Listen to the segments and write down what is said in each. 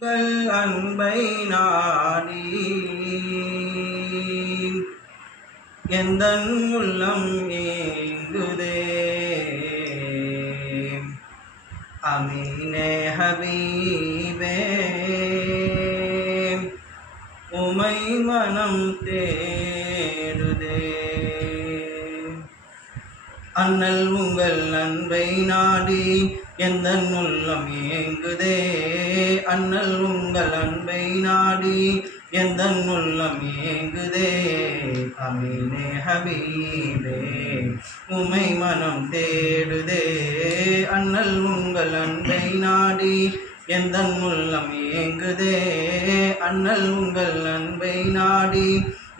உங்கள் அன்பை நாடி எந்தன் உள்ளம் ஏங்குதே. அமீனே ஹபீபே உமை மனம் தேடுதே. அண்ணல் உங்கள் அன்பை நாடி எந்தன் உள்ளம் ஏங்குதே. அண்ணல் உங்கள் அன்பை நாடி எந்தன் உள்ளம் ஏங்குதே. அமீனே ஹபீபே உமை மனம் தேடுதே. அண்ணல் உங்கள் அன்பை நாடி எந்தன் உள்ளம் ஏங்குதே. அண்ணல் உங்கள் அன்பை நாடி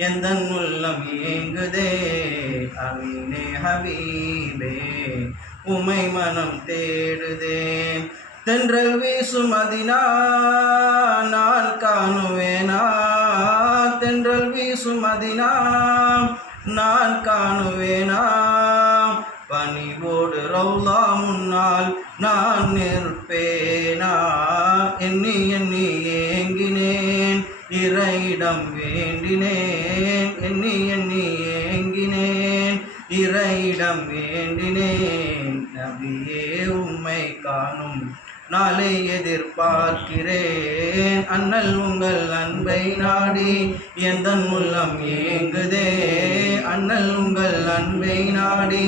எந்தன் உள்ளம் ஏங்குதே. அமீனே ஹபீபே உமை மனம் தேடுதே. தென்றல் வீசும் மதினா நான் காணுவேனா. தென்றல் வீசும் மதினா நான் காணுவேனா. பனிவோடு ரௌலா முன்னால் நான் நிற்பேனா. எண்ணி எண்ணி ஏங்கினேன் இறையிடம் வேண்டினேன். எண்ணி எண்ணி ஏங்கினேன் இறையிடம் வேண்டினேன். நபியே உம்மை காணும் நாளை எதிர்பார்க்கிறேன். அண்ணல் உங்கள் அன்பை நாடி எந்தன் உள்ளம் ஏங்குதே. அண்ணல் உங்கள் அன்பை நாடி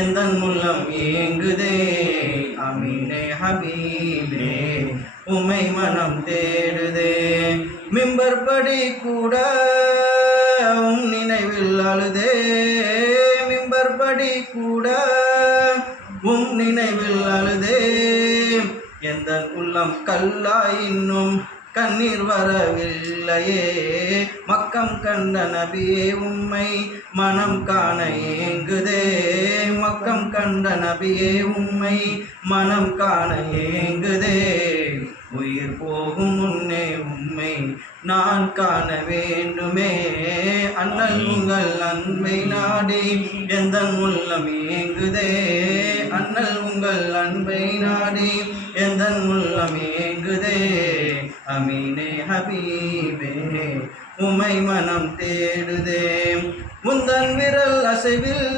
எந்தன் உள்ளம் ஏங்குதே. அமீனே ஹபீபே உமை மனம் தேடுதே. மிம்பர் படி கூட நினைவில் அழுதே. மிம்பர் படி கூட நினைவில் அழுதே. எந்தன் உள்ளம் கல்லாய் இன்னும் கண்ணீர் வரவில்லையே. மக்கம் கண்ட நபியே உம்மை மனம் காண ஏங்குதே. மக்கம் கண்ட நபியே உம்மை மனம் காண ஏங்குதே. உயிர் போகும் முன்னே உம்மை நான் காண வேண்டுமே. அண்ணல் உங்கள் அன்பை நாடி எந்தன் உள்ளம் ஏங்குதே. அண்ணல் உங்கள் அன்பை நாடி எந்தன் உள்ளம் ஏங்குதே. அமீனே ஹபீபே உமை மனம் தேடுதே. முந்தன் விரல் அசைவில்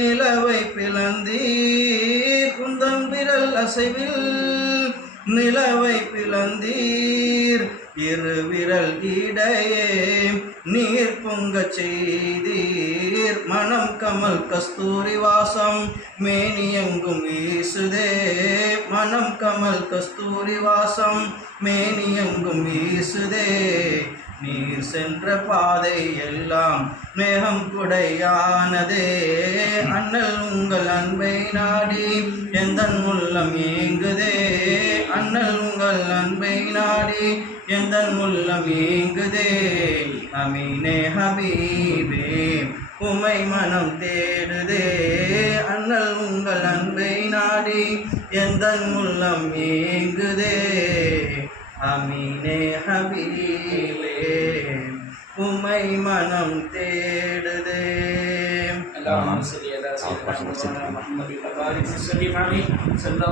நிலவை பிளந்தீர். முந்தன் விரல் அசைவில் நிலவை பிளந்தீர். இரு விரல் இடையே நீர் பொங்க செய்தீர். மனம் கமல் கஸ்தூரி வாசம் மேனியெங்கும் வீசுதே. மனம் கமல் கஸ்தூரி வாசம் மேனியெங்கும் வீசுதே. நீர் சென்ற பாதை எல்லாம் மேகம் குடையானதே. அண்ணல் உங்கள் அன்பை நாடி எந்தன் உள்ளம் ஏங்குதே. அண்ணல் உங்கள் அன்பை நாடி எந்தன் உள்ளம் ஏங்குதே. அமீனே ஹபீபே உமை மனம் தேடுதே. அண்ணல் உங்கள் அன்பை நாடி எந்தன் உள்ளம் ஏங்குதே. அமீனே ஹபீபே உமை மனம் தேடுதே. اللهم صل على سيدنا محمد وعلى آله وصحبه وسلم.